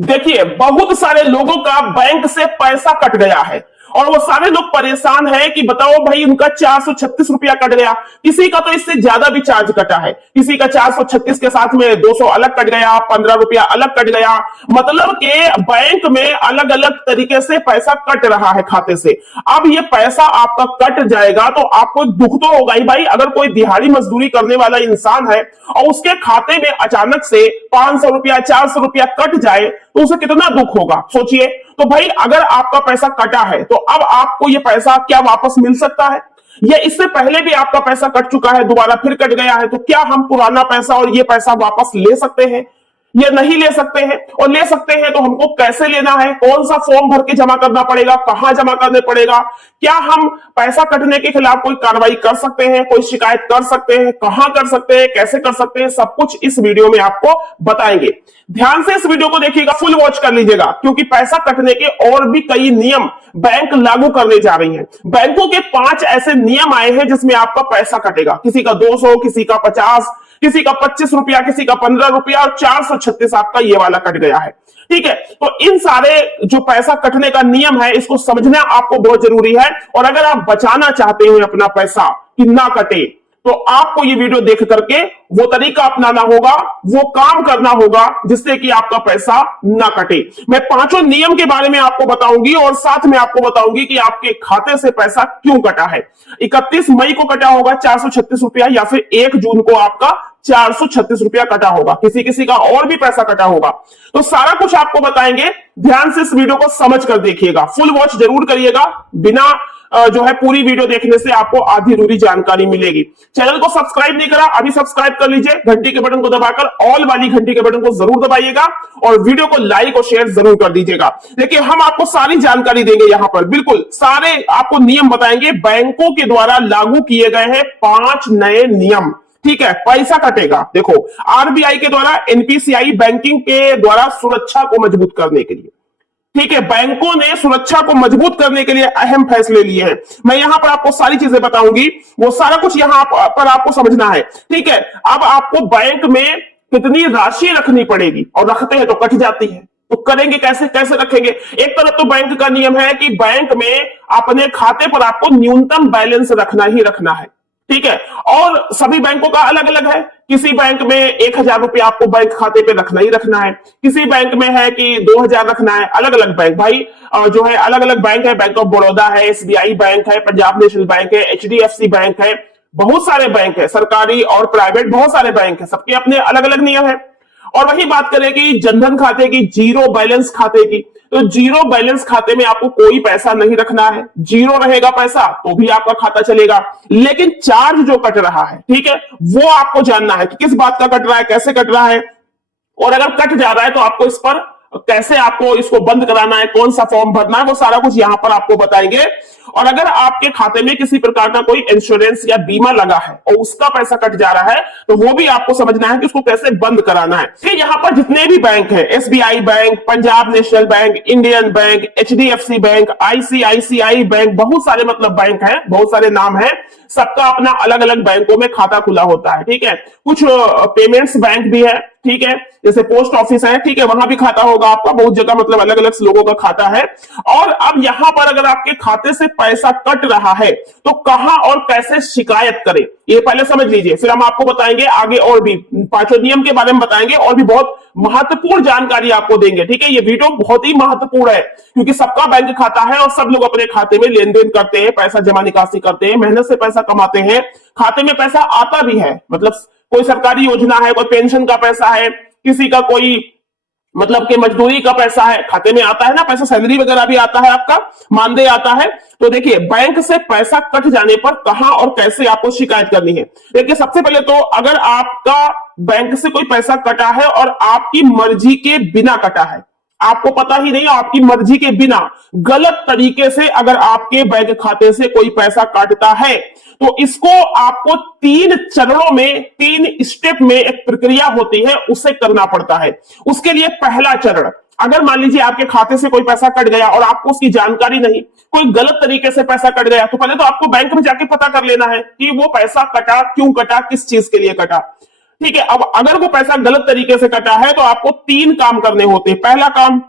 देखिए, बहुत सारे लोगों का बैंक से पैसा कट गया है और वो सारे लोग परेशान हैं कि बताओ भाई, उनका 436 रुपया कट गया। किसी का तो इससे ज्यादा भी चार्ज कटा है, किसी का 436 के साथ में 200 अलग कट गया, 15 रुपया अलग कट गया। मतलब के बैंक में अलग अलग तरीके से पैसा कट रहा है खाते से। अब ये पैसा आपका कट जाएगा तो आपको दुख तो होगा ही भाई। अगर कोई दिहाड़ी मजदूरी करने वाला इंसान है और उसके खाते में अचानक से 500 रुपया 400 रुपया कट जाए तो उसे कितना दुख होगा, सोचिए। तो भाई, अगर आपका पैसा कटा है तो अब आपको ये पैसा क्या वापस मिल सकता है? ये इससे पहले भी आपका पैसा कट चुका है, दोबारा फिर कट गया है, तो क्या हम पुराना पैसा और ये पैसा वापस ले सकते हैं? ये नहीं ले सकते हैं। और ले सकते हैं तो हमको कैसे लेना है, कौन सा फॉर्म भर के जमा करना पड़ेगा, कहां जमा करने पड़ेगा, क्या हम पैसा कटने के खिलाफ कोई कार्रवाई कर सकते हैं, कोई शिकायत कर सकते हैं, कहां कर सकते हैं, कैसे कर सकते हैं, सब कुछ इस वीडियो में आपको बताएंगे। ध्यान से इस वीडियो को देखिएगा, फुल वॉच कर लीजिएगा, क्योंकि पैसा कटने के और भी कई नियम बैंक लागू करने जा रही हैं। बैंकों के 5 ऐसे नियम आए हैं जिसमें आपका पैसा कटेगा। किसी का 200, किसी का 50, किसी का 25 रुपया, किसी का 15 रुपया और 436 आपका ये वाला कट गया है। ठीक है, तो इन सारे जो पैसा कटने का नियम है इसको समझना आपको बहुत जरूरी है। और अगर आप बचाना चाहते हैं अपना पैसा कि ना कटे, तो आपको ये वीडियो देख करके वो तरीका अपनाना होगा, वो काम करना होगा जिससे कि आपका पैसा ना कटे। मैं 5 नियम के बारे में आपको बताऊंगी और साथ में आपको बताऊंगी कि आपके खाते से पैसा क्यों कटा है। 31 मई को कटा होगा 436 रुपया, या फिर 1 जून को आपका 436 रुपया कटा होगा, किसी किसी का और भी पैसा कटा होगा। तो सारा कुछ आपको बताएंगे। ध्यान से इस वीडियो को समझ कर देखिएगा, फुल वॉच जरूर करिएगा। बिना जो है पूरी वीडियो देखने से आपको आधी अधूरी जानकारी मिलेगी। चैनल को सब्सक्राइब नहीं करा, अभी सब्सक्राइब कर लीजिए, घंटी के बटन को दबाकर ऑल वाली घंटी के बटन को जरूर दबाइएगा और वीडियो को लाइक और शेयर जरूर कर दीजिएगा। देखिए, हम आपको सारी जानकारी देंगे, यहां पर बिल्कुल सारे आपको नियम बताएंगे। बैंकों के द्वारा लागू किए गए हैं 5 नए नियम। ठीक है, पैसा कटेगा। देखो, आरबीआई के द्वारा एनपीसीआई बैंकिंग के द्वारा सुरक्षा को मजबूत करने के लिए, ठीक है, बैंकों ने सुरक्षा को मजबूत करने के लिए अहम फैसले लिए हैं। मैं यहां पर आपको सारी चीजें बताऊंगी, वो सारा कुछ यहां पर आपको समझना है। ठीक है, अब आपको बैंक में कितनी राशि रखनी पड़ेगी, और रखते हैं तो कट जाती है, तो करेंगे कैसे, कैसे रखेंगे? एक तरफ तो बैंक का नियम है कि बैंक में अपने खाते पर आपको न्यूनतम बैलेंस रखना ही रखना है। ठीक है, और सभी बैंकों का अलग अलग है। किसी बैंक में 1000 रुपया आपको बैंक खाते पे रखना ही रखना है, किसी बैंक में है कि 2000 रखना है। अलग अलग बैंक भाई जो है, अलग अलग बैंक है। बैंक ऑफ बड़ौदा है, एसबीआई बैंक है, पंजाब नेशनल बैंक है, एचडीएफसी बैंक है, बहुत सारे बैंक है, सरकारी और प्राइवेट बहुत सारे बैंक है, सबके अपने अलग अलग नियम है। और वही बात करें कि जनधन खाते की, जीरो बैलेंस खाते की, तो जीरो बैलेंस खाते में आपको कोई पैसा नहीं रखना है। जीरो रहेगा पैसा तो भी आपका खाता चलेगा, लेकिन चार्ज जो कट रहा है, ठीक है, वो आपको जानना है कि किस बात का कट रहा है, कैसे कट रहा है। और अगर कट जा रहा है तो आपको इस पर कैसे आपको इसको बंद कराना है, कौन सा फॉर्म भरना है, वो सारा कुछ यहां पर आपको बताएंगे। और अगर आपके खाते में किसी प्रकार का कोई इंश्योरेंस या बीमा लगा है और उसका पैसा कट जा रहा है, तो वो भी आपको समझना है कि उसको कैसे बंद कराना है। फिर यहां पर जितने भी बैंक हैं, SBI bank, Punjab national bank, Indian bank, HDFC bank, ICICI bank, बहुत सारे मतलब बैंक हैं, बहुत सारे नाम हैं, सबका अपना अलग अलग बैंकों में खाता खुला होता है। ठीक है, कुछ पेमेंट्स बैंक भी है, ठीक है, जैसे पोस्ट ऑफिस है, ठीक है, वहां भी खाता होगा आपका, बहुत जगह मतलब अलग अलग लोगों का खाता है। और अब यहां पर अगर आपके खाते से पैसा कट रहा है तो कहां और कैसे शिकायत करें, ये पहले समझ लीजिए, फिर हम आपको बताएंगे आगे और भी 5 नियम के बारे में बताएंगे, और भी बहुत महत्वपूर्ण जानकारी आपको देंगे। ठीक है, ये वीडियो बहुत ही महत्वपूर्ण है, क्योंकि सबका बैंक खाता है और सब लोग अपने खाते में लेन देन करते हैं, पैसा जमा निकासी करते हैं, मेहनत से पैसा कमाते हैं, खाते में पैसा आता भी है। मतलब कोई सरकारी योजना है, कोई पेंशन का पैसा है, किसी का कोई मतलब कि मजदूरी का पैसा है, खाते में आता है ना पैसा, सैलरी वगैरह भी आता है, आपका मानदेय आता है। तो देखिए, बैंक से पैसा कट जाने पर कहां और कैसे आपको शिकायत करनी है। देखिए, सबसे पहले तो अगर आपका बैंक से कोई पैसा कटा है और आपकी मर्जी के बिना कटा है, आपको पता ही नहीं, आपकी मर्जी के बिना गलत तरीके से अगर आपके बैंक खाते से कोई पैसा काटता है, तो इसको आपको 3 चरणों में, 3 स्टेप में एक प्रक्रिया होती है, उसे करना पड़ता है। उसके लिए पहला चरण, अगर मान लीजिए आपके खाते से कोई पैसा कट गया और आपको उसकी जानकारी नहीं, कोई गलत तरीके से पैसा कट गया, तो पहले तो आपको बैंक में जाके पता कर लेना है कि वो पैसा कटा, क्यों कटा, किस चीज के लिए कटा। ठीक है। अब अगर वो पैसा गलत तरीके से कटा है तो आपको 3 काम करने होते हैं। पहला काम,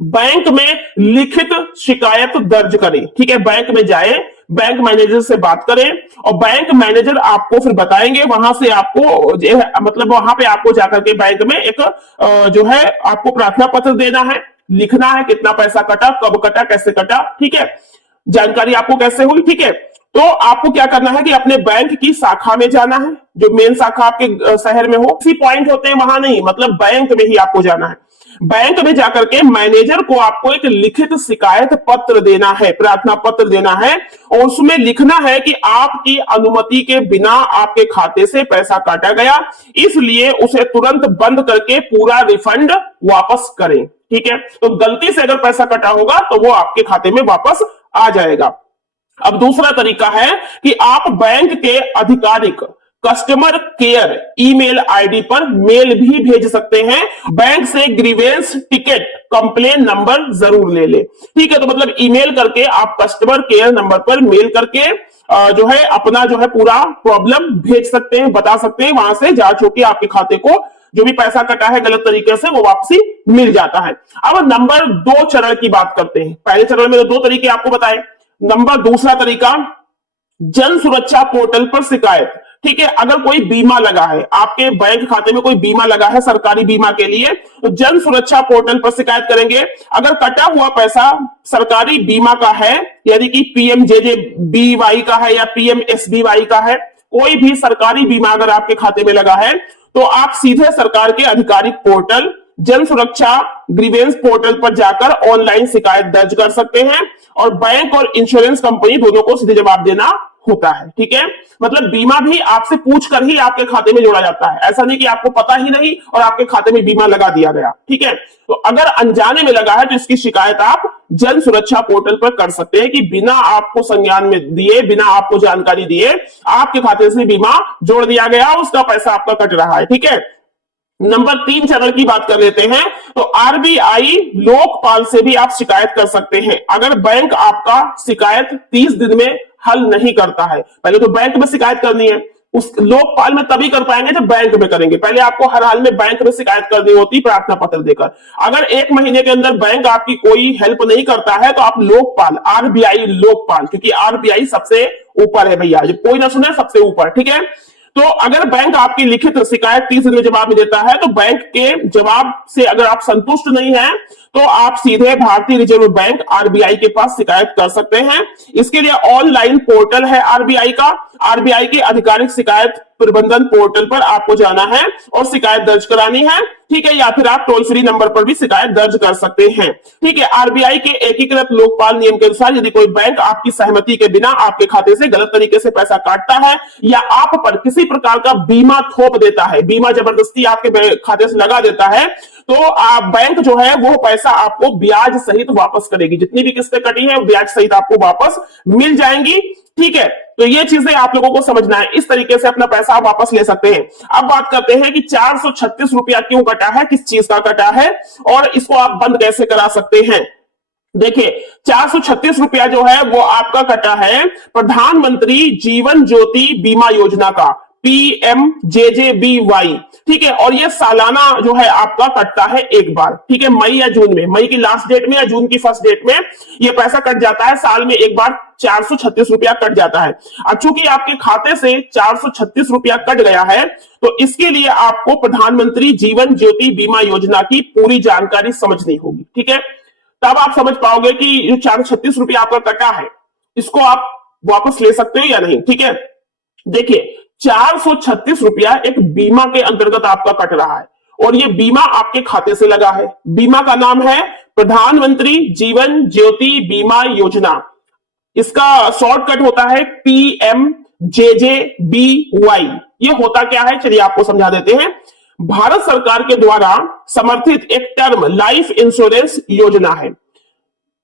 बैंक में लिखित शिकायत दर्ज करें। ठीक है, बैंक में जाए, बैंक मैनेजर से बात करें और बैंक मैनेजर आपको फिर बताएंगे। वहां से आपको मतलब वहां पे आपको जाकर के बैंक में एक जो है आपको प्रार्थना पत्र देना है, लिखना है कितना पैसा कटा, कब कटा, कैसे कटा। ठीक है, जानकारी आपको कैसे हुई। ठीक है, तो आपको क्या करना है कि अपने बैंक की शाखा में जाना है, जो मेन शाखा आपके शहर में हो। किसी पॉइंट होते हैं वहां नहीं, मतलब बैंक में ही आपको जाना है। बैंक में जाकर के मैनेजर को आपको एक लिखित शिकायत पत्र देना है, प्रार्थना पत्र देना है और उसमें लिखना है कि आपकी अनुमति के बिना आपके खाते से पैसा काटा गया, इसलिए उसे तुरंत बंद करके पूरा रिफंड वापस करें। ठीक है, तो गलती से अगर पैसा कटा होगा तो वो आपके खाते में वापस आ जाएगा। अब दूसरा तरीका है कि आप बैंक के आधिकारिक कस्टमर केयर ईमेल आईडी पर मेल भी भेज सकते हैं। बैंक से ग्रीवेंस टिकट कंप्लेन नंबर जरूर ले ले। ठीक है, तो मतलब ईमेल करके आप कस्टमर केयर नंबर पर मेल करके जो है अपना जो है पूरा प्रॉब्लम भेज सकते हैं, बता सकते हैं। वहां से जांच होकर आपके खाते को जो भी पैसा कटा है गलत तरीके से वो वापसी मिल जाता है। अब नंबर 2 चरण की बात करते हैं। पहले चरण में तो 2 तरीके आपको बताए। दूसरा तरीका, जन सुरक्षा पोर्टल पर शिकायत। ठीक है, अगर कोई बीमा लगा है, आपके बैंक खाते में कोई बीमा लगा है सरकारी बीमा के लिए, तो जन सुरक्षा पोर्टल पर शिकायत करेंगे। अगर कटा हुआ पैसा सरकारी बीमा का है, यानी कि पीएमजेजेबीवाई का है या पीएमएसबीवाई का है, कोई भी सरकारी बीमा अगर आपके खाते में लगा है तो आप सीधे सरकार के आधिकारिक पोर्टल जन सुरक्षा ग्रीवेंस पोर्टल पर जाकर ऑनलाइन शिकायत दर्ज कर सकते हैं और बैंक और इंश्योरेंस कंपनी दोनों को सीधे जवाब देना होता है। ठीक है, मतलब बीमा भी आपसे पूछ कर ही आपके खाते में जोड़ा जाता है। ऐसा नहीं कि आपको पता ही नहीं और आपके खाते में बीमा लगा दिया गया। ठीक है, तो अगर अनजाने में लगा है तो इसकी शिकायत आप जन सुरक्षा पोर्टल पर कर सकते हैं कि बिना आपको संज्ञान में दिए, बिना आपको जानकारी दिए आपके खाते से बीमा जोड़ दिया गया, उसका पैसा आपका कट रहा है। ठीक है, नंबर 3 चरण की बात कर लेते हैं। तो आरबीआई लोकपाल से भी आप शिकायत कर सकते हैं। अगर बैंक आपका शिकायत 30 दिन में हल नहीं करता है, पहले तो बैंक में शिकायत करनी है, उस लोकपाल में तभी कर पाएंगे जब बैंक में करेंगे। पहले आपको हर हाल में बैंक में शिकायत करनी होती प्रार्थना पत्र देकर। अगर 1 महीने के अंदर बैंक आपकी कोई हेल्प नहीं करता है तो आप लोकपाल, आरबीआई लोकपाल, क्योंकि आरबीआई सबसे ऊपर है भैया, कोई ना सुने, सबसे ऊपर। ठीक है, तो अगर बैंक आपकी लिखित शिकायत 30 दिन में जवाब में देता है तो बैंक के जवाब से अगर आप संतुष्ट नहीं हैं तो आप सीधे भारतीय रिजर्व बैंक आरबीआई के पास शिकायत कर सकते हैं। इसके लिए ऑनलाइन पोर्टल है आरबीआई का, आरबीआई के आधिकारिक शिकायत प्रबंधन पोर्टल पर आपको जाना है और शिकायत दर्ज करानी है। ठीक है, या फिर आप टोल फ्री नंबर पर भी शिकायत दर्ज कर सकते हैं। ठीक है, आरबीआई के एकीकृत लोकपाल नियम के अनुसार यदि कोई बैंक आपकी सहमति के बिना आपके खाते से गलत तरीके से पैसा काटता है या आप पर किसी प्रकार का बीमा थोप देता है, बीमा जबरदस्ती आपके खाते से लगा देता है, तो आप बैंक जो है वो पैसा आपको ब्याज सहित वापस करेगी। जितनी भी किस्तें कटी है ब्याज सहित आपको वापस मिल जाएंगी। ठीक है, तो ये चीजें आप लोगों को समझना है। इस तरीके से अपना पैसा आप वापस ले सकते हैं। अब बात करते हैं कि 436 रुपया क्यों कटा है, किस चीज का कटा है और इसको आप बंद कैसे करा सकते हैं। देखिए, 436 रुपया जो है वो आपका कटा है प्रधानमंत्री जीवन ज्योति बीमा योजना का, पीएमजेजेबीवाई। ठीक है, और ये सालाना जो है आपका कटता है एक बार। ठीक है, मई या जून में, मई की लास्ट डेट में या जून की फर्स्ट डेट में ये पैसा कट जाता है। साल में एक बार 436 रुपया कट जाता है। अब चूंकि आपके खाते से 436 रुपया कट गया है तो इसके लिए आपको प्रधानमंत्री जीवन ज्योति बीमा योजना की पूरी जानकारी समझनी होगी। ठीक है, तब आप समझ पाओगे कि जो 436 रुपया आपका कटा है इसको आप वापस ले सकते हो या नहीं। ठीक है, देखिए 436 रुपया एक बीमा के अंतर्गत आपका कट रहा है और ये बीमा आपके खाते से लगा है। बीमा का नाम है प्रधानमंत्री जीवन ज्योति बीमा योजना। इसका शॉर्टकट होता है पीएमजेजेबीवाई। ये होता क्या है चलिए आपको समझा देते हैं। भारत सरकार के द्वारा समर्थित एक टर्म लाइफ इंश्योरेंस योजना है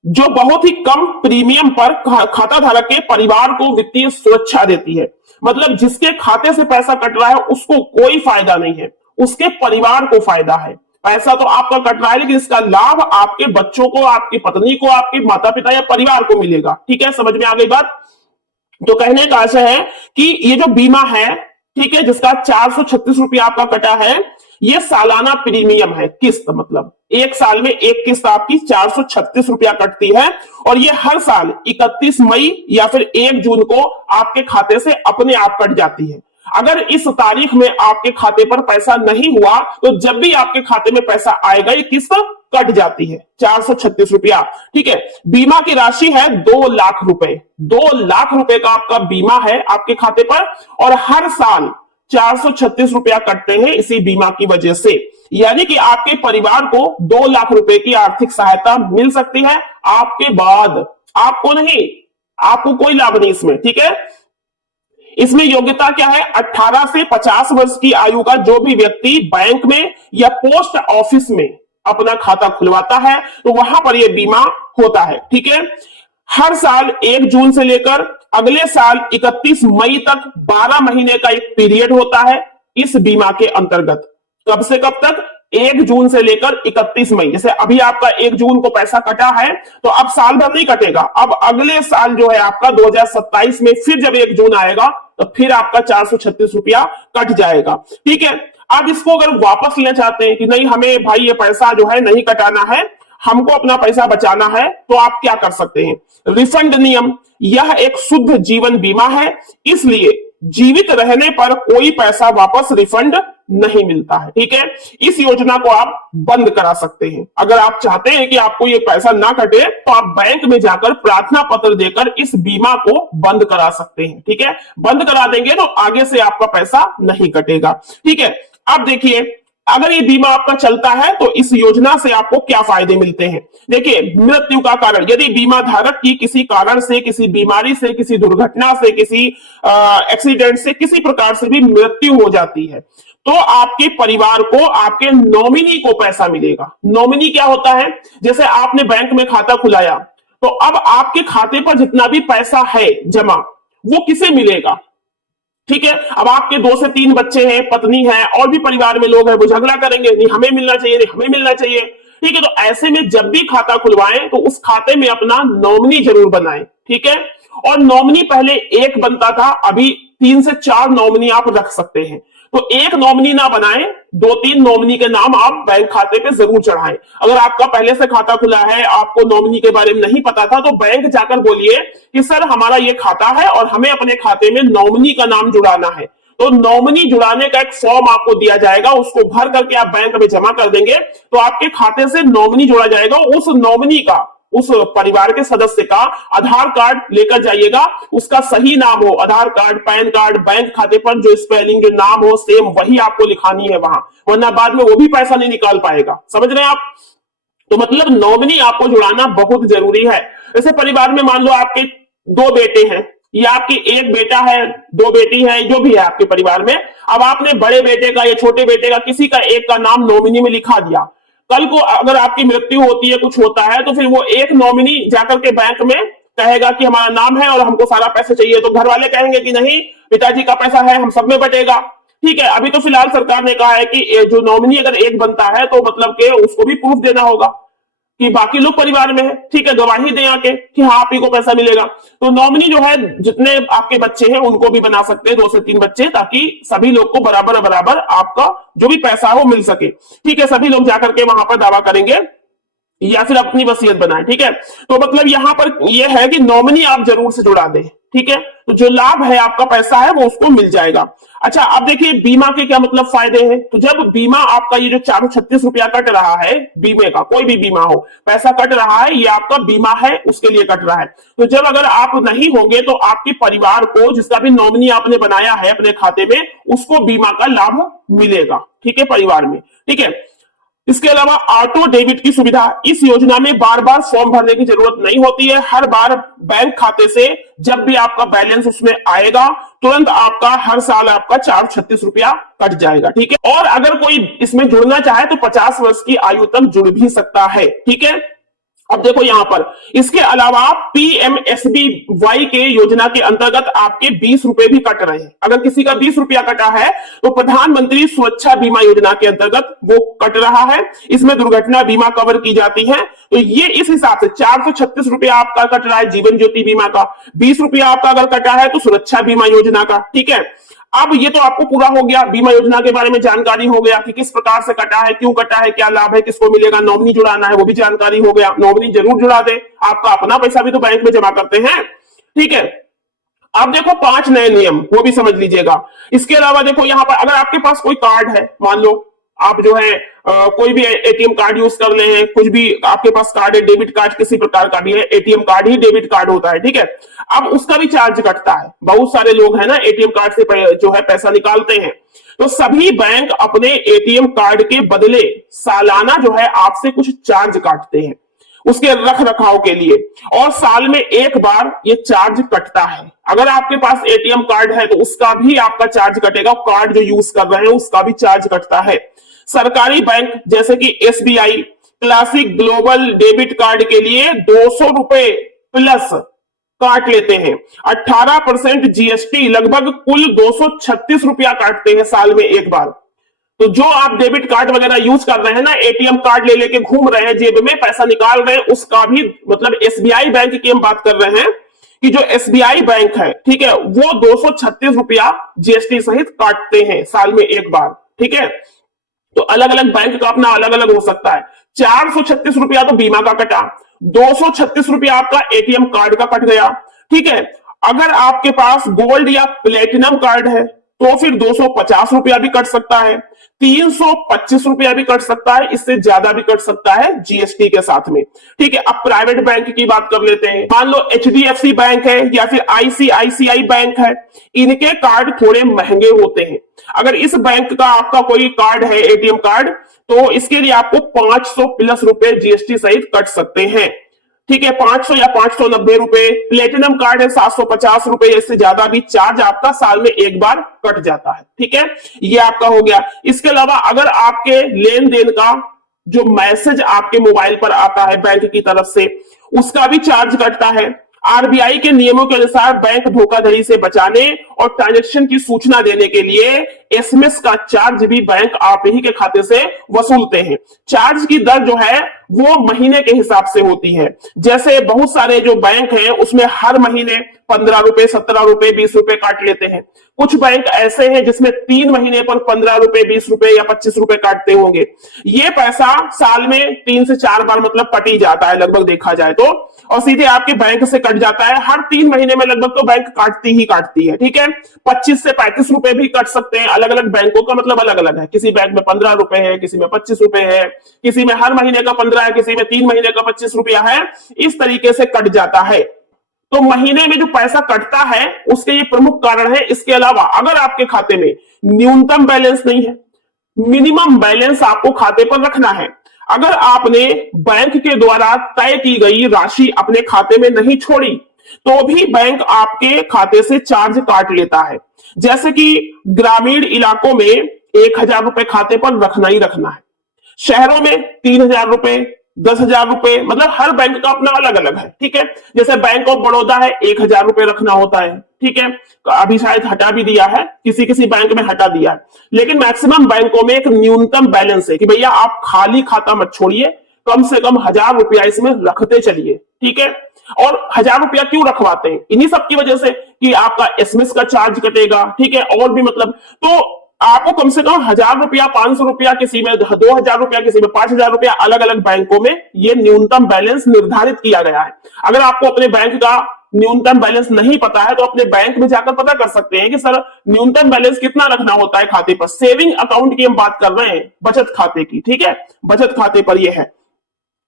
जो बहुत ही कम प्रीमियम पर खाता धारक के परिवार को वित्तीय सुरक्षा देती है। मतलब जिसके खाते से पैसा कट रहा है उसको कोई फायदा नहीं है, उसके परिवार को फायदा है। पैसा तो आपका कट रहा है लेकिन इसका लाभ आपके बच्चों को, आपकी पत्नी को, आपके माता पिता या परिवार को मिलेगा। ठीक है, समझ में आ गई बात। तो कहने का आशय है कि ये जो बीमा है ठीक है, जिसका 436 रुपया आपका कटा है, ये सालाना प्रीमियम है, किस्त मतलब एक साल में एक किस्त आपकी 436 रुपया कटती है, और ये हर साल 31 मई या फिर 1 जून को आपके खाते से अपने आप कट जाती है। अगर इस तारीख में आपके खाते पर पैसा नहीं हुआ तो जब भी आपके खाते में पैसा आएगा ये किस्त कट जाती है, 436 रुपया। ठीक है, बीमा की राशि है 2 लाख रुपए, 2 लाख रुपए का आपका बीमा है आपके खाते पर, और हर साल 436 रुपया कटते हैं इसी बीमा की वजह से। यानी कि आपके परिवार को 2 लाख रुपए की आर्थिक सहायता मिल सकती है आपके बाद, आपको नहीं, आपको कोई लाभ नहीं इसमें। ठीक है, इसमें योग्यता क्या है, 18 से 50 वर्ष की आयु का जो भी व्यक्ति बैंक में या पोस्ट ऑफिस में अपना खाता खुलवाता है तो वहां पर यह बीमा होता है। ठीक है, हर साल 1 जून से लेकर अगले साल 31 मई तक 12 महीने का एक पीरियड होता है इस बीमा के अंतर्गत। कब से कब तक, 1 जून से लेकर 31 मई। जैसे अभी आपका 1 जून को पैसा कटा है तो अब साल भर नहीं कटेगा, अब अगले साल जो है आपका 2027 में फिर जब 1 जून आएगा तो फिर आपका 436 रुपया कट जाएगा। ठीक है, अब इसको अगर वापस लेना चाहते हैं कि नहीं हमें भाई ये पैसा जो है नहीं कटाना है, हमको अपना पैसा बचाना है, तो आप क्या कर सकते हैं, रिफंड नियम। यह एक शुद्ध जीवन बीमा है, इसलिए जीवित रहने पर कोई पैसा वापस रिफंड नहीं मिलता है। ठीक है, इस योजना को आप बंद करा सकते हैं। अगर आप चाहते हैं कि आपको ये पैसा ना कटे तो आप बैंक में जाकर प्रार्थना पत्र देकर इस बीमा को बंद करा सकते हैं। ठीक है, बंद करा देंगे तो आगे से आपका पैसा नहीं कटेगा। ठीक है, अब देखिए अगर ये बीमा आपका चलता है तो इस योजना से आपको क्या फायदे मिलते हैं। देखिए, मृत्यु का कारण, यदि बीमा धारक की किसी कारण से, किसी बीमारी से, किसी दुर्घटना से, किसी एक्सीडेंट से, किसी प्रकार से भी मृत्यु हो जाती है तो आपके परिवार को, आपके नॉमिनी को पैसा मिलेगा। नॉमिनी क्या होता है, जैसे आपने बैंक में खाता खुलाया तो अब आपके खाते पर जितना भी पैसा है जमा वो किसे मिलेगा। ठीक है, अब आपके 2 से 3 बच्चे हैं, पत्नी है, और भी परिवार में लोग हैं, वो झगड़ा करेंगे, नहीं हमें मिलना चाहिए, नहीं हमें मिलना चाहिए। ठीक है, तो ऐसे में जब भी खाता खुलवाएं तो उस खाते में अपना नॉमिनी जरूर बनाएं। ठीक है, और नॉमिनी पहले 1 बनता था, अभी 3 से 4 नॉमिनी आप रख सकते हैं। तो 1 नॉमिनी ना बनाएं, 2-3 नॉमिनी के नाम आप बैंक खाते पे जरूर चढ़ाएं। अगर आपका पहले से खाता खुला है, आपको नॉमिनी के बारे में नहीं पता था, तो बैंक जाकर बोलिए कि सर हमारा ये खाता है और हमें अपने खाते में नॉमिनी का नाम जुड़ाना है। तो नॉमिनी जुड़ाने का एक फॉर्म आपको दिया जाएगा, उसको भर करके आप बैंक में जमा कर देंगे तो आपके खाते से नॉमिनी जोड़ा जाएगा। उस नॉमिनी का, उस परिवार के सदस्य का आधार कार्ड लेकर जाइएगा, उसका सही नाम हो, आधार कार्ड, पैन कार्ड, बैंक खाते पर जो स्पेलिंग, जो नाम हो सेम वही आपको लिखानी है वहां, वरना बाद में वो भी पैसा नहीं निकाल पाएगा। समझ रहे हैं आप? तो मतलब नॉमिनी आपको जुड़ाना बहुत जरूरी है। जैसे परिवार में मान लो आपके 2 बेटे हैं या आपकी 1 बेटा है, 2 बेटी है, जो भी है आपके परिवार में, अब आपने बड़े बेटे का या छोटे बेटे का किसी का एक का नाम नॉमिनी में लिखा दिया। कल को अगर आपकी मृत्यु होती है, कुछ होता है, तो फिर वो एक नॉमिनी जाकर के बैंक में कहेगा कि हमारा नाम है और हमको सारा पैसा चाहिए, तो घर वाले कहेंगे कि नहीं पिताजी का पैसा है, हम सब में बटेगा। ठीक है, अभी तो फिलहाल सरकार ने कहा है कि जो नॉमिनी अगर 1 बनता है तो मतलब के उसको भी प्रूफ देना होगा कि बाकी लोग परिवार में है। ठीक है, गवाही दें आके कि हाँ आप ही को पैसा मिलेगा। तो नॉमिनी जो है जितने आपके बच्चे हैं उनको भी बना सकते हैं, 2 से 3 बच्चे, ताकि सभी लोग को बराबर बराबर आपका जो भी पैसा है वो मिल सके। ठीक है, सभी लोग जाकर के वहां पर दावा करेंगे या फिर अपनी वसीयत बनाए। ठीक है, तो मतलब यहां पर यह है कि नॉमिनी आप जरूर से जुड़ा दें। ठीक है, तो जो लाभ है आपका पैसा है वो उसको मिल जाएगा। अच्छा, अब देखिए बीमा के क्या मतलब फायदे हैं। तो जब बीमा आपका ये जो 436 रुपया कट रहा है, बीमे का कोई भी बीमा हो, पैसा कट रहा है, ये आपका बीमा है उसके लिए कट रहा है। तो जब अगर आप नहीं होंगे तो आपके परिवार को, जिसका भी नॉमिनी आपने बनाया है अपने खाते में, उसको बीमा का लाभ मिलेगा। ठीक है, परिवार में। ठीक है, इसके अलावा ऑटो डेबिट की सुविधा, इस योजना में बार बार फॉर्म भरने की जरूरत नहीं होती है। हर बार बैंक खाते से जब भी आपका बैलेंस उसमें आएगा तुरंत आपका हर साल आपका 436 रुपया कट जाएगा। ठीक है, और अगर कोई इसमें जुड़ना चाहे तो 50 वर्ष की आयु तक जुड़ भी सकता है। ठीक है, अब देखो यहां पर इसके अलावा पीएमएसबीवाई के योजना के अंतर्गत आपके 20 रुपए भी कट रहे हैं। अगर किसी का 20 रुपया कटा है तो प्रधानमंत्री सुरक्षा बीमा योजना के अंतर्गत वो कट रहा है। इसमें दुर्घटना बीमा कवर की जाती है। तो ये इस हिसाब से 436 रुपया आपका कट रहा है जीवन ज्योति बीमा का, 20 रुपया आपका अगर कटा है तो सुरक्षा बीमा योजना का। ठीक है, अब ये तो आपको पूरा हो गया, बीमा योजना के बारे में जानकारी हो गया कि किस प्रकार से कटा है, क्यों कटा है, क्या लाभ है, किसको मिलेगा, नॉमिनी जुड़ाना है वो भी जानकारी हो गया। नॉमिनी जरूर जुड़ा दे, आपका अपना पैसा भी तो बैंक में जमा करते हैं, ठीक है। अब देखो 5 नए नियम, वो भी समझ लीजिएगा। इसके अलावा देखो यहाँ पर अगर आपके पास कोई कार्ड है, मान लो आप जो है कोई भी एटीएम कार्ड यूज कर रहे हैं, कुछ भी आपके पास कार्ड है, डेबिट कार्ड किसी प्रकार का भी है, एटीएम कार्ड ही डेबिट कार्ड होता है, ठीक है। अब उसका भी चार्ज कटता है। बहुत सारे लोग है ना एटीएम कार्ड से जो है पैसा निकालते हैं, तो सभी बैंक अपने एटीएम कार्ड के बदले सालाना जो है आपसे कुछ चार्ज काटते हैं उसके रख रखाव के लिए, और साल में एक बार ये चार्ज कटता है। अगर आपके पास एटीएम कार्ड है तो उसका भी आपका चार्ज कटेगा, कार्ड जो यूज कर रहे हैं उसका भी चार्ज कटता है। सरकारी बैंक जैसे कि SBI classic global debit card के लिए 200 रुपए प्लस काट लेते हैं। 18% जीएसटी लगभग कुल 236 रुपया काटते हैं साल में एक बार। तो जो आप डेबिट कार्ड वगैरह यूज कर रहे हैं ना, एटीएम कार्ड ले लेके घूम रहे हैं, जेब में पैसा निकाल रहे हैं, उसका भी मतलब एसबीआई बैंक की हम बात कर रहे हैं कि जो एसबीआई बैंक है, ठीक है, वो 236 रुपया जीएसटी सहित काटते हैं साल में एक बार, ठीक है। तो अलग अलग बैंक का अपना अलग अलग हो सकता है। 436 रुपया तो बीमा का कटा, 236 रुपया आपका एटीएम कार्ड का कट गया, ठीक है। अगर आपके पास गोल्ड या प्लेटिनम कार्ड है तो फिर 250 रुपया भी कट सकता है, 325 रुपया भी कट सकता है, इससे ज्यादा भी कट सकता है जीएसटी के साथ में, ठीक है। अब प्राइवेट बैंक की बात कर लेते हैं। मान लो एचडीएफसी बैंक है या फिर आईसीआईसीआई बैंक है, इनके कार्ड थोड़े महंगे होते हैं। अगर इस बैंक का आपका कोई कार्ड है एटीएम कार्ड, तो इसके लिए आपको 500 प्लस रुपए जीएसटी सहित कट सकते हैं, ठीक है। 500 या 590 रुपए। प्लेटिनम कार्ड है 750 रुपए, इससे ज्यादा भी चार्ज आपका साल में एक बार कट जाता है, ठीक है। ये आपका हो गया। इसके अलावा अगर आपके लेन देन का जो मैसेज आपके मोबाइल पर आता है बैंक की तरफ से, उसका भी चार्ज कटता है। आरबीआई के नियमों के अनुसार बैंक धोखाधड़ी से बचाने और ट्रांजैक्शन की सूचना देने के लिए एसएमएस का चार्ज भी बैंक आप ही के खाते से वसूलते हैं। चार्ज की दर जो है वो महीने के हिसाब से होती है। जैसे बहुत सारे जो बैंक हैं उसमें हर महीने 15 रुपए, 17 रुपए, 20 रुपए काट लेते हैं। कुछ बैंक ऐसे हैं जिसमें 3 महीने पर 15 रुपए, 20 रुपए या 25 रुपए काटते होंगे। ये पैसा साल में 3 से 4 बार मतलब कट ही जाता है लगभग देखा जाए तो, और सीधे आपके बैंक से कट जाता है। हर 3 महीने में लगभग तो बैंक काटती ही काटती है, ठीक है। 25 से 35 रुपए भी कट सकते हैं। अलग अलग बैंकों का मतलब अलग अलग है, किसी बैंक में 15 रुपए है, किसी में 25 रुपए है, किसी में हर महीने का 15 है, किसी में 3 महीने का 25 रुपया है। इस तरीके से कट जाता है। तो महीने में जो पैसा कटता है उसके ये प्रमुख कारण है। इसके अलावा अगर आपके खाते में न्यूनतम बैलेंस नहीं है, मिनिमम बैलेंस आपको खाते पर रखना है। अगर आपने बैंक के द्वारा तय की गई राशि अपने खाते में नहीं छोड़ी तो भी बैंक आपके खाते से चार्ज काट लेता है। जैसे कि ग्रामीण इलाकों में 1000 रुपए खाते पर रखना ही रखना है, शहरों में 3000 रुपए, 10,000 रुपए, मतलब हर बैंक का अपना अलग अलग है, ठीक है। जैसे बैंक ऑफ बड़ौदा है 1000 रुपए रखना होता है, ठीक है। अभी शायद हटा भी दिया है, किसी किसी बैंक में हटा दिया है, लेकिन मैक्सिमम बैंकों में एक न्यूनतम बैलेंस है कि भैया आप खाली खाता मत छोड़िए, कम से कम 1000 रुपया इसमें रखते चलिए, ठीक है। और 1000 रुपया क्यों रखवाते हैं? इन्हीं सब की वजह से कि आपका एसएमएस का चार्ज कटेगा, ठीक है, और भी मतलब तो आपको कम से कम 1000 रुपया, 500 रुपया किसी में, 2000 रुपया किसी में, 5000 रुपया, अलग अलग बैंकों में ये न्यूनतम बैलेंस निर्धारित किया गया है। अगर आपको अपने बैंक का न्यूनतम बैलेंस नहीं पता है तो अपने बैंक में जाकर पता कर सकते हैं कि सर न्यूनतम बैलेंस कितना रखना होता है खाते पर। सेविंग अकाउंट की हम बात कर रहे हैं, बचत खाते की, ठीक है, बचत खाते पर यह है।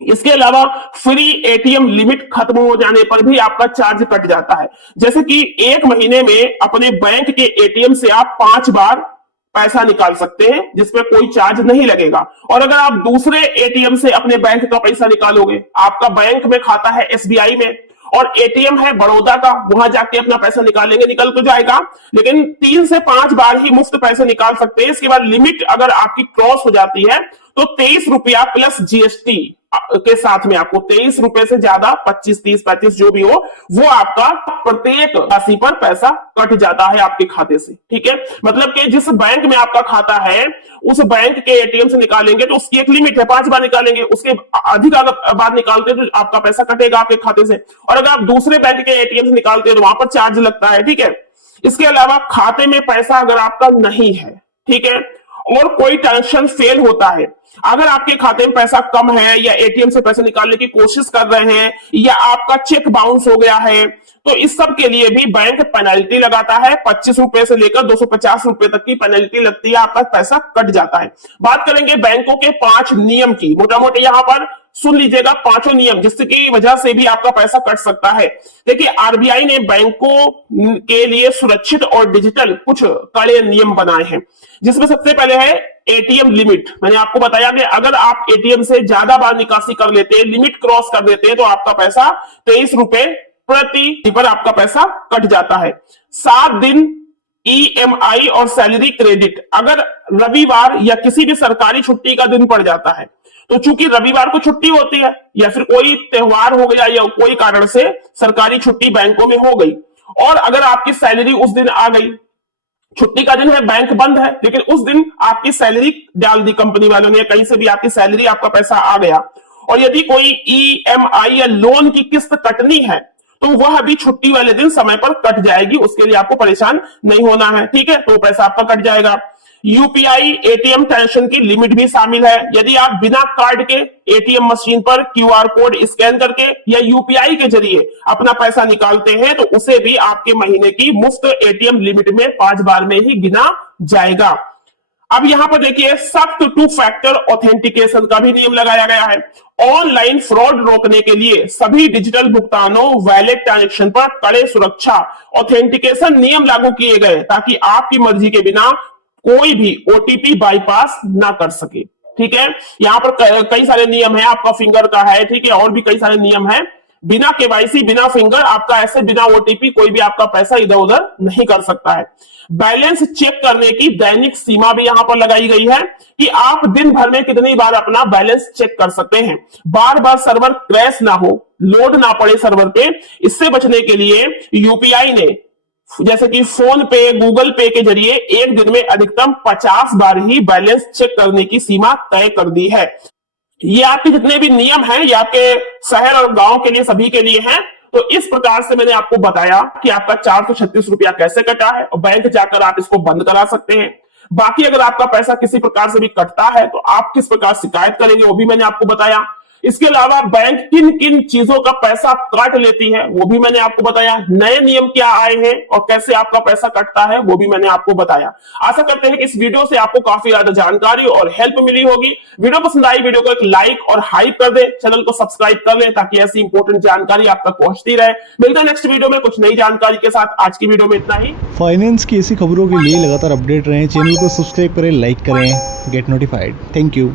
इसके अलावा फ्री एटीएम लिमिट खत्म हो जाने पर भी आपका चार्ज कट जाता है। जैसे कि एक महीने में अपने बैंक के एटीएम से आप 5 बार पैसा निकाल सकते हैं जिसमें कोई चार्ज नहीं लगेगा। और अगर आप दूसरे एटीएम से अपने बैंक का पैसा निकालोगे, आपका बैंक में खाता है एसबीआई में और एटीएम है बड़ौदा का, वहां जाके अपना पैसा निकालेंगे, निकल तो जाएगा, लेकिन 3 से 5 बार ही मुफ्त पैसे निकाल सकते हैं। इसके बाद लिमिट अगर आपकी क्रॉस हो जाती है तो 23 रुपया प्लस जीएसटी के साथ में आपको 23 रुपए से ज्यादा 25, 30, 35 जो भी हो वो आपका प्रत्येक राशि पर पैसा कट जाता है आपके खाते से, ठीक है। मतलब कि जिस बैंक में आपका खाता है उस बैंक के एटीएम से निकालेंगे तो उसकी एक लिमिट है, 5 बार निकालेंगे, उसके अधिक अगर बार निकालते हैं तो आपका पैसा कटेगा आपके खाते से। और अगर आप दूसरे बैंक के एटीएम से निकालते हैं तो वहां पर चार्ज लगता है, ठीक है। इसके अलावा खाते में पैसा अगर आपका नहीं है, ठीक है, और कोई ट्रांजेक्शन फेल होता है, अगर आपके खाते में पैसा कम है या एटीएम से पैसे निकालने की कोशिश कर रहे हैं या आपका चेक बाउंस हो गया है, तो इस सब के लिए भी बैंक पेनल्टी लगाता है। 25 रुपए से लेकर 250 रुपए तक की पेनल्टी लगती है, आपका पैसा कट जाता है। बात करेंगे बैंकों के 5 नियम की, मोटा मोटी यहां पर सुन लीजिएगा 5 नियम जिसकी वजह से भी आपका पैसा कट सकता है। देखिए, आरबीआई ने बैंकों के लिए सुरक्षित और डिजिटल कुछ कड़े नियम बनाए हैं, जिसमें सबसे पहले है एटीएम लिमिट। मैंने आपको बताया कि अगर आप एटीएम से ज्यादा बार निकासी कर लेते हैं, लिमिट क्रॉस कर देते हैं, तो आपका पैसा 23 रुपए प्रति पर आपका पैसा कट जाता है। 7 दिन ईएमआई और सैलरी क्रेडिट, अगर रविवार या किसी भी सरकारी छुट्टी का दिन पड़ जाता है, तो चूंकि रविवार को छुट्टी होती है या फिर कोई त्योहार हो गया या कोई कारण से सरकारी छुट्टी बैंकों में हो गई, और अगर आपकी सैलरी उस दिन आ गई, छुट्टी का दिन है, बैंक बंद है, लेकिन उस दिन आपकी सैलरी डाल दी कंपनी वालों ने, कहीं से भी आपकी सैलरी, आपका पैसा आ गया, और यदि कोई ईएमआई या लोन की किस्त कटनी है तो वह अभी छुट्टी वाले दिन समय पर कट जाएगी, उसके लिए आपको परेशान नहीं होना है, ठीक है, तो पैसा आपका कट जाएगा। यूपीआई एटीएम ट्रांजैक्शन की लिमिट भी शामिल है। यदि आप बिना कार्ड के एटीएम मशीन पर क्यूआर कोड स्कैन करके या यूपीआई के जरिए अपना पैसा निकालते हैं, तो उसे भी आपके महीने की मुफ्त एटीएम लिमिट में 5 बार में ही गिना जाएगा। अब यहां पर देखिए, सख्त 2 फैक्टर ऑथेंटिकेशन का भी नियम लगाया गया है। ऑनलाइन फ्रॉड रोकने के लिए सभी डिजिटल भुगतानों, वैलेट ट्रांजैक्शन पर कड़े सुरक्षा ऑथेंटिकेशन नियम लागू किए गए, ताकि आपकी मर्जी के बिना कोई भी ओटीपी बाईपास ना कर सके, ठीक है। यहां पर कई सारे नियम है, आपका फिंगर का है, ठीक है, और भी कई सारे नियम है। बिना केवाईसी, बिना फिंगर, आपका ऐसे बिना ओटीपी कोई भी आपका पैसा इधर उधर नहीं कर सकता है। बैलेंस चेक करने की दैनिक सीमा भी यहां पर लगाई गई है कि आप दिन भर में कितनी बार अपना बैलेंस चेक कर सकते हैं। बार बार सर्वर क्रैश ना हो, लोड ना पड़े सर्वर पे, इससे बचने के लिए यूपीआई ने जैसे कि फोन पे, गूगल पे के जरिए एक दिन में अधिकतम 50 बार ही बैलेंस चेक करने की सीमा तय कर दी है। ये आपके जितने भी नियम हैं, ये आपके शहर और गांव के लिए, सभी के लिए हैं। तो इस प्रकार से मैंने आपको बताया कि आपका 436 रुपया कैसे कटा है, और बैंक जाकर आप इसको बंद करा सकते हैं। बाकी अगर आपका पैसा किसी प्रकार से भी कटता है तो आप किस प्रकार शिकायत करेंगे वो भी मैंने आपको बताया। इसके अलावा बैंक किन किन चीजों का पैसा काट लेती है वो भी मैंने आपको बताया। नए नियम क्या आए हैं और कैसे आपका पैसा कटता है वो भी मैंने आपको बताया। आशा करते हैं कि इस वीडियो से आपको काफी ज्यादा जानकारी और हेल्प मिली होगी। वीडियो पसंद आई, वीडियो को एक लाइक और हाइप कर दे, चैनल को सब्सक्राइब कर ले ताकि ऐसी इंपॉर्टेंट जानकारी आप तक पहुंचती रहे। मिलते हैं नेक्स्ट वीडियो में कुछ नई जानकारी के साथ। आज की वीडियो में इतना ही। फाइनेंस की ऐसी खबरों के लिए लगातार अपडेट रहें, चैनल को सब्सक्राइब करें, लाइक करें, गेट नोटिफाइड। Thank you.